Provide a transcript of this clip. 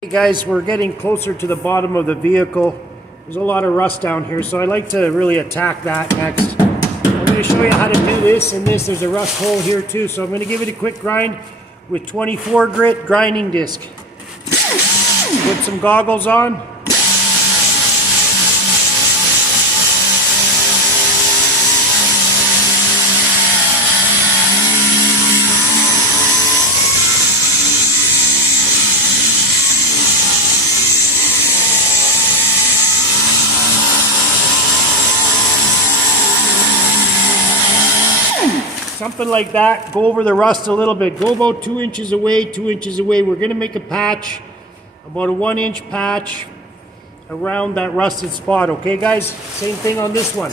Hey guys, we're getting closer to the bottom of the vehicle. There's a lot of rust down here, so I'd like to really attack that next. I'm going to show you how to do this and this. There's a rust hole here too, so I'm going to give it a quick grind with 24 grit grinding disc. Put some goggles on. Something like that. Go over the rust a little bit. Go about 2 inches away, 2 inches away. We're going to make a patch, about a 1-inch patch around that rusted spot. Okay, guys? Same thing on this one.